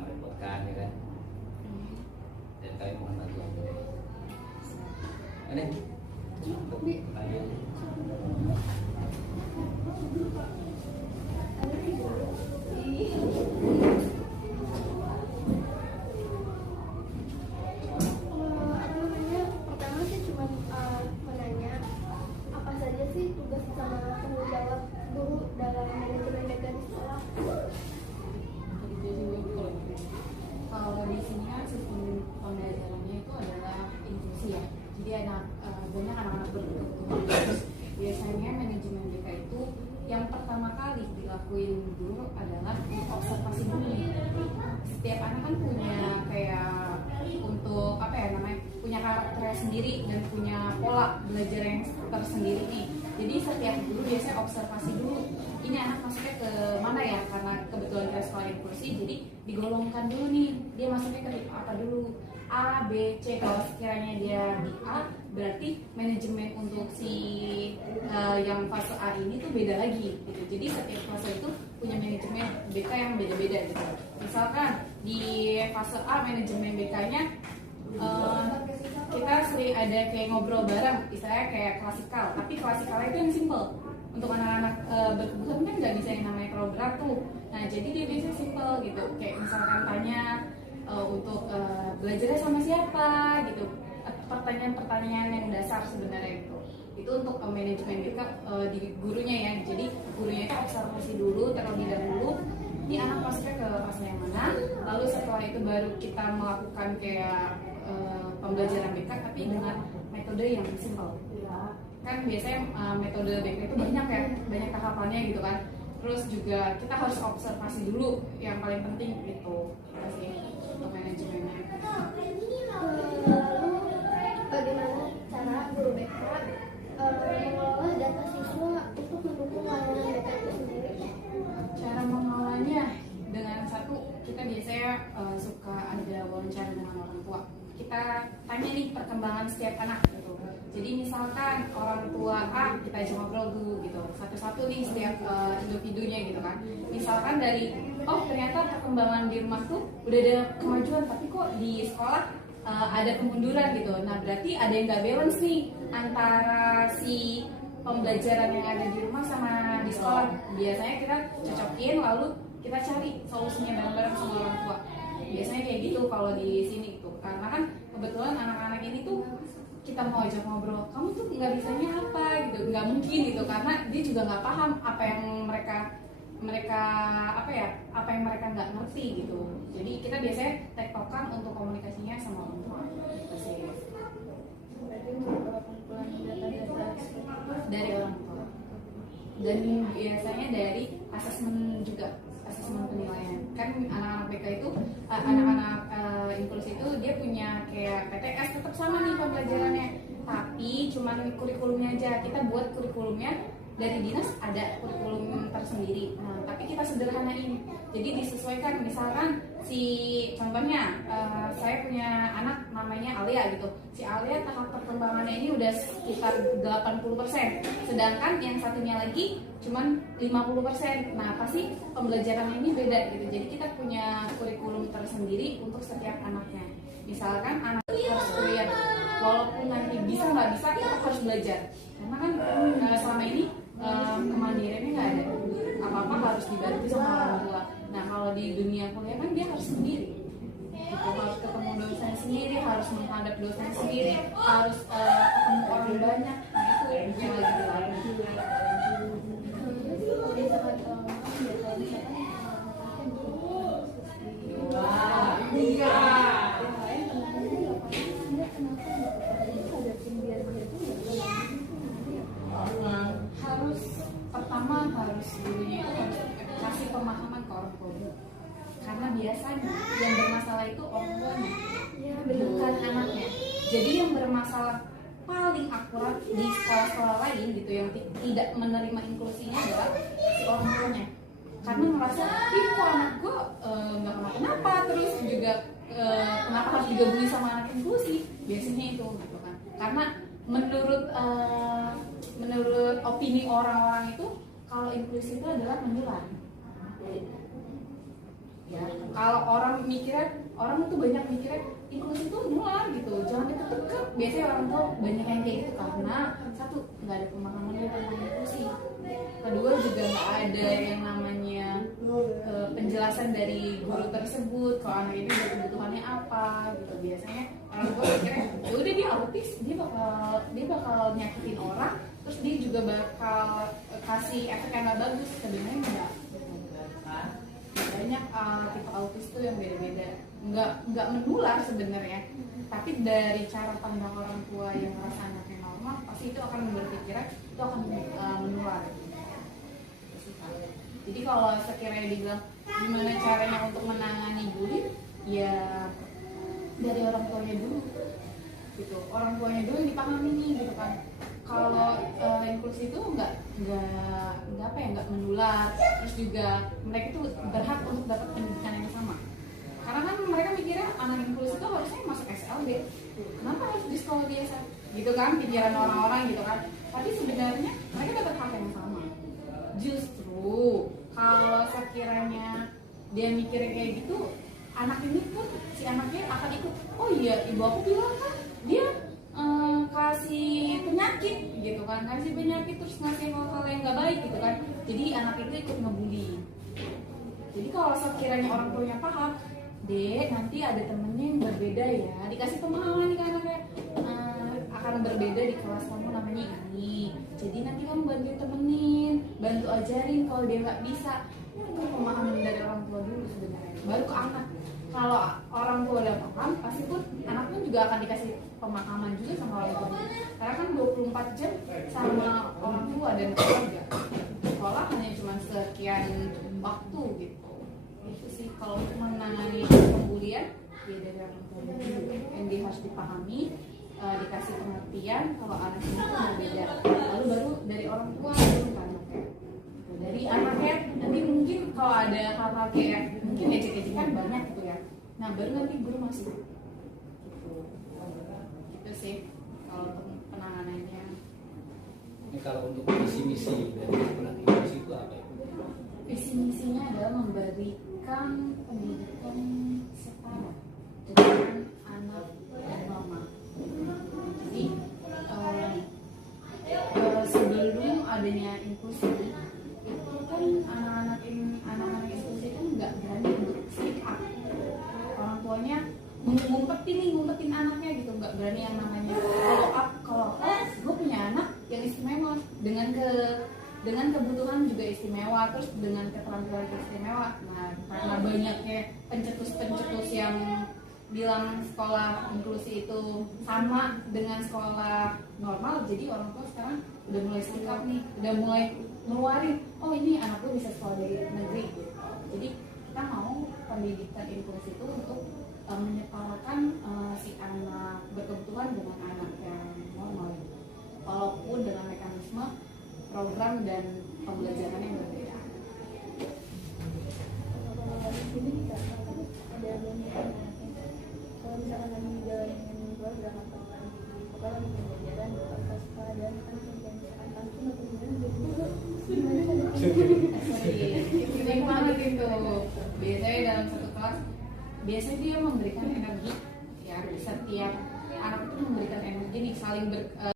merepotkan ya kan. Dan kami mohon bantuan. Ada untuk lanjut. Pertama sih cuma menanya apa saja sih tugas sama tanggung jawab guru dalam manajemen BK di sekolah. Kalau di sini kan sistem pembelajarannya itu adalah inklusi ya. Jadi banyak anak-anak berkebutuhan khusus. Biasanya manajemen BK itu yang pertama kali dilakuin dulu adalah observasi dulu nih. Setiap anak kan punya kayak untuk apa ya namanya, punya karakternya sendiri dan punya pola belajar yang tersendiri nih. Jadi setiap guru biasanya observasi dulu, ini anak masuknya ke mana ya, karena kebetulan kita sekolah inklusi, jadi digolongkan dulu nih, dia masuknya ke tipe apa dulu, A, B, C. Kalau sekiranya dia di A, berarti manajemen untuk si yang fase A ini tuh beda lagi gitu. Jadi setiap fase itu punya manajemen BK yang beda-beda gitu. Misalkan di fase A manajemen BK-nya kita sering ada kayak ngobrol bareng, istilahnya kayak klasikal, tapi klasikalnya itu yang simple. Untuk anak-anak berkebutuhan kan nggak bisa yang namanya terlalu berat tuh. Nah jadi dia biasanya simple gitu, kayak misalkan tanya untuk belajarnya sama siapa gitu, pertanyaan-pertanyaan yang dasar sebenarnya gitu. Itu untuk manajemen BK di gurunya ya. Jadi gurunya itu observasi dulu terlebih dahulu, ini anak masuknya ke fase yang mana, lalu setelah itu baru kita melakukan kayak pembelajaran BK tapi dengan metode yang simple. Kan biasanya metode BK itu banyak ya, banyak tahapannya gitu kan. Terus juga kita harus observasi dulu, yang paling penting itu sih untuk manajemennya. Lalu bagaimana cara guru BK mengelola data siswa untuk mendukung layanan BK itu sendiri? Cara mengolahnya dengan satu, kita biasanya suka ada wawancara dengan orang tua. Kita tanya nih perkembangan setiap anak gitu. Jadi misalkan orang tua A, kita ajak ngobrol dulu gitu, satu-satu nih setiap individunya gitu kan. Misalkan dari, oh ternyata perkembangan di rumah tuh udah ada kemajuan, tapi kok di sekolah ada kemunduran gitu. Nah berarti ada yang gak balance nih antara si pembelajaran yang ada di rumah sama di sekolah. Biasanya kita cocokin, lalu kita cari solusinya bareng-bareng sama orang tua. Biasanya kayak gitu kalau di sini tuh, karena kan kebetulan anak-anak ini tuh kita mau ajak ngobrol, kamu tuh nggak bisanya apa gitu, nggak mungkin gitu, karena dia juga nggak paham apa yang mereka apa yang mereka nggak ngerti gitu. Jadi kita biasanya tektokan untuk komunikasinya sama orang tua. Gitu sih. Dari orang tua. Dan biasanya dari asesmen juga, asesmen penilaian. Kan anak-anak BK itu, anak-anak inklusi itu dia punya kayak PTS, tetap sama nih pembelajarannya, tapi cuman kurikulumnya aja. Kita buat kurikulumnya dari dinas, ada kurikulum tersendiri. Nah, tapi kita sederhanain. Jadi disesuaikan, misalkan si contohnya saya punya anak namanya Alia gitu. Si Alia tahap perkembangannya ini udah sekitar 80%, sedangkan yang satunya lagi cuman 50%. Nah, pasti pembelajarannya ini beda gitu. Jadi kita punya kurikulum tersendiri untuk setiap anaknya. Misalkan anak harus kuliah, walaupun nanti bisa nggak bisa, kita harus belajar. Karena kan selama ini kemandiriannya nggak ada, apa-apa harus dibantu sama orang tua. Nah kalau di dunia kuliah kan dia harus sendiri, gitu. Harus ketemu dosen sendiri, harus menghadap dosen sendiri, harus ketemu orang banyak. Nah itu yang lagi dilakukan. Harus gurunya itu harus kasih pemahaman ke orang tua, karena biasanya yang bermasalah itu orang tuanya, bukan anaknya. Jadi yang bermasalah paling akurat di sekolah-sekolah lain gitu yang tidak menerima inklusinya adalah si orang tuanya, karena merasa ih kok anak gue nggak kenapa-kenapa, terus juga kenapa harus digabungin sama anak inklusi. Biasanya itu gitu kan, karena menurut opini orang-orang itu kalau inklusi itu adalah menular. Ya, kalau orang tuh banyak mikirnya inklusi itu nular gitu, jangan deket-deket. Biasanya orang tua banyak yang kayak gitu karena satu, nggak ada pemahaman tentang inklusi. Kedua juga nggak ada yang namanya penjelasan dari guru tersebut kalau anak ini kebutuhannya apa gitu. Biasanya orang tua mikirnya ya udah dia autis, dia bakal nyakitin orang, terus dia juga bakal kasih efek yang nggak bagus. Sebenarnya enggak. Banyak tipe autis tuh yang beda-beda, nggak menular sebenarnya, tapi dari cara pandang orang tua yang merasa anaknya normal, pasti itu akan berpikiran itu akan menular. Jadi kalau sekiranya dibilang gimana caranya untuk menangani bullying, ya dari orang tuanya dulu, gitu. Orang tuanya dulu yang dipahami nih, gitu kan. Kalau inklusi itu nggak menular, terus juga mereka itu berhak untuk dapat pendidikan yang sama. Karena kan mereka mikirnya anak inklusi itu harusnya masuk SLB, kenapa harus di sekolah biasa, gitu kan pikiran orang-orang gitu kan. Tapi sebenarnya mereka dapat hak yang sama. Justru kalau sekiranya dia mikirnya kayak gitu, anak ini pun si anaknya akan ikut. Oh iya, ibu aku bilang kan dia kasih penyakit gitu kan, kasih penyakit terus ngasih hal-hal yang nggak baik gitu kan. Jadi anak itu ikut ngebully. Jadi kalau sekiranya orang tuanya paham, dek nanti ada temennya yang berbeda ya, dikasih pemahaman nih karena kayak akan berbeda di kelas kamu namanya ini. Jadi nanti kamu bantu temenin, bantu ajarin kalau dia nggak bisa. Itu pemahaman dari orang tua dulu sebenarnya, baru ke anak. Kalau orang tua udah paham, pasti pun anak pun juga akan dikasih pemahaman juga sama orang tua. Karena kan 24 jam sama orang tua dan keluarga. Sekolah hanya cuma sekian waktu gitu. Itu sih kalau untuk menangani pembulian, ya dari orang tua dulu yang dia harus dipahami, dikasih pengertian kalau anak ini tuh berbeda. Lalu baru dari orang tua baru ke anaknya. Dari anaknya nanti mungkin kalau ada hal-hal kayak mungkin ejek-ejekan banyak gitu ya. Nah baru nanti guru masuk. Gitu sih kalau untuk penanganannya. Ini kalau untuk visi-misi dari anak inklusi itu apa ya? Visi misinya adalah memberikan pendidikan setara dengan anak dan mama. Jadi sebelum adanya inklusi itu kan anak-anak inklusi kan nggak berani untuk speak up. Orang tuanya ngumpetin anaknya gitu, nggak berani yang namanya kalau gue punya anak yang istimewa dengan kebutuhan juga istimewa, terus dengan keterampilan istimewa. Nah karena banyaknya pencetus yang bilang sekolah inklusi itu sama dengan sekolah normal, jadi orang tua sekarang udah mulai sikap nih, udah mulai ngeluarin, oh ini anak gue bisa sekolah di negeri gitu. Jadi kita mau pendidikan inklusi itu untuk menyetarakan si anak berkebutuhan dengan anak yang normal, walaupun dengan mekanisme program dan pembelajaran yang berbeda. Di sini kita ada kalau misalkan lagi jalan dengan program atau pokoknya lagi pembelajaran atas keadaan kan misalkan langsung atau gimana gimana Sering banget itu. Biasanya dalam satu kelas, biasanya dia memberikan energi ya, setiap anak itu memberikan energi nih, saling